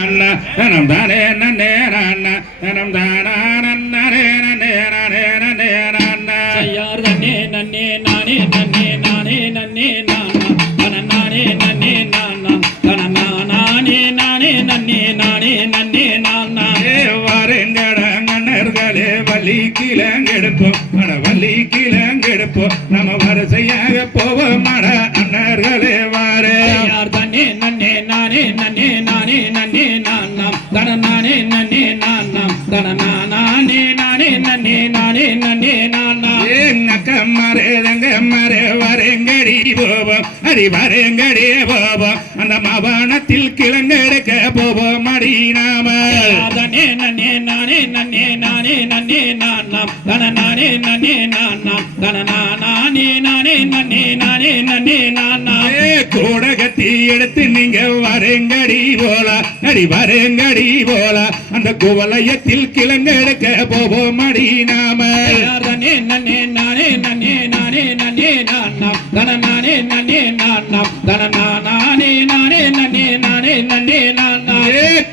தனம் தானே நன்னே நன்ன தனம் தானா நன்னே நன்னே நன்னே நன்னே நன்ன ஐயார் தன்னே நன்னே நானே நன்னே நானே நன்னே நானா தன நானே நன்னே நானா தன நானே நானே நன்னே நானே நன்னே நானா வாருங்கடங்கண்ணர்களே வள்ளி கிழங்கெடுப்போம் அட வள்ளி கிழங்கெடுப்போம் நம்ம வரிசையாக போவோம் அட அண்ணர்களே வாரே ஐயார் தன்னே நன்னே நானே நன்னே நானே நன்னே நானா தன நானே நன்னே நானா தன நானே நானே நன்னே நானே நன்னே நானா எங்கம்மாரே தங்கம்மாரே வரங்கடி போவோம் அடி வரங்கடி போவோம் அந்த மவனத்தில் கிழங்கெடுக்க போவோம் அடி நாம தனே நன்னே நானே நன்னே நானே நன்னே நானா தன நானே நன்னே நானா தன நானே நானே நன்னே நானே நன்னே நானா கூடகத்தி எடுத்து நீங்க வரங்கடி போலா அடி வரங்கடி போலா அந்த குவலயத்தில் கிழங்கெடுக்க போவோம் அடி நாம தனே நன்னே நானே நன்னே நானே நன்னே நானா தன நானே நன்னே நானா தன நானே நானே நன்னே நானே நன்னே நானா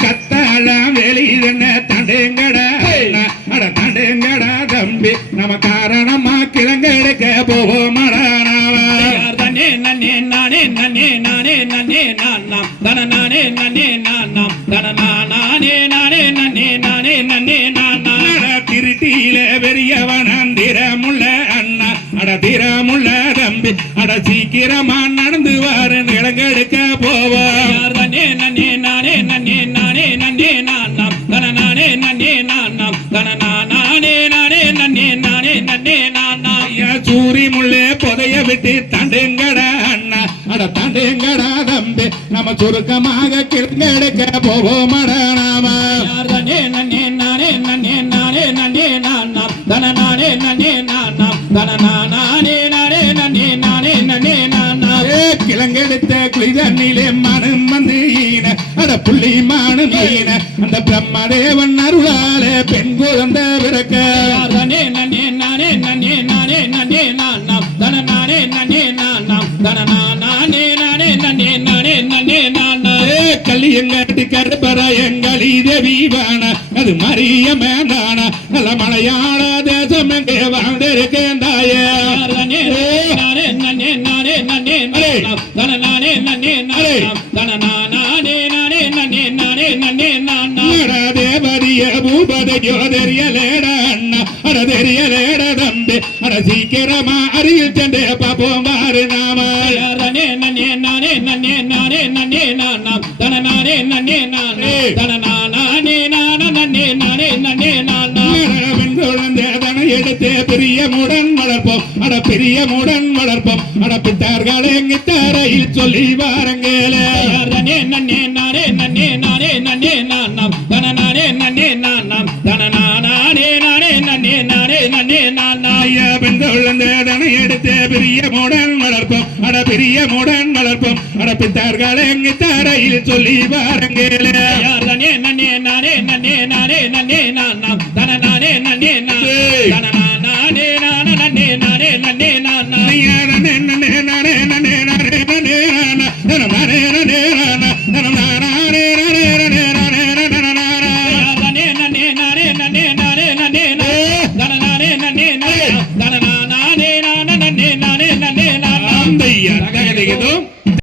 கத்தாலாம் வெளியின தண்டேங்கடா அட தண்டேங்கடா தம்பி நம்ம காரணமா கிழங்கெடுக்க போவோம் தனே நன்னே நானே நன்னே நானே நன்னே நானா தன நானே நன்னே நானா தன நானே நானே நன்னே நானே நன்னே நானா திருட்டியில பெரியவனந்திரமுள்ள அண்ணா அட திரமுள்ள தம்பி அட சீக்கிரமா நடந்து வாரு கிழங்கெடுக்க போவோம் தனே நன்னே நானே நன்னே நானே நன்னே நானா தன நானே நன்னே நானா தன நானே நானே நன்னே நானே நன்னே நானா சூரி முள்ளே புதைய விட்டு தண்டுங்கடா அண்ணா அட தண்டுங்கடா தம்பி நம்ம சுருக்கமாக கிழங்கெடுக்க போவோம் அட நாம தனே நன்னே நானே நன்னே நானே நன்னே நானா தன நானே நன்னே நானா தன நானே நானே நன்னே நானே நன்னே நானா கிழங்கெடுத்த குளிதண்ணிலே மனம் வந்து ஈன அட புள்ளி மானு ஈன அந்த பிரம்மதேவன் அருளாலே பெண் குழந்தை பிறக்க தனே நன்னே நானே நன்னே நானே நன்னே நானா தன நானே நன்னே நானா தன நானே நானே நன்னே நானே நன்னே நானா கல்லியங்கட்டி கருப்பராயங்களி தேவிவான அது மரியமேதான நல்ல மலையாள தேசம் எங்கே வாழ்ந்திருக்கேன் தாயே தனே நானே நன்னே நானே நன்னே நானா தன நானே நன்னே நானா தன நானே நானே நன்னே நானே நன்னே நானா தேவரிய பூபதையோ தெரியலேட அண்ணா அட தெரியலேட தம்பி அட சீக்கிரமா அருகில் சென்றே பாப்போம் பாரு நாம தனே நன்னே நானே நன்னே நானே நன்னே நானா தன நானே நன்னே நானே தன நானே நானா நன்னே நானே நன்னே நானா குழந்தைதனை எடுத்து பிரியமுடன் வளர்ப்போம் அட பிரியமுடன் வளர்ப்போம் அட பிட்டார்களை தரையில் சொல்லி வாரங்களே தனே நன்னே நானே நன்னே நானே நன்னே நானா தன நானே நன்னே நானா தன நானே நானே நன்னே நானே நன்னே நானா பெண் குழந்தைதனை எடுத்து பிரியமுடன் வளர்ப்போம் அட பிரியமுடன் வளர்ப்போம் அட பிட்டார்களை தரையில் சொல்லி வாரங்களே தனே நன்னே நானே நன்னே நானே நன்னே நானா தன நானே நன்னே நானே தன நானே நானா நன்னே நானே நன்னே நானா நன்னே நானே நன்னே நானே நன்னே நானே நன்னே நானே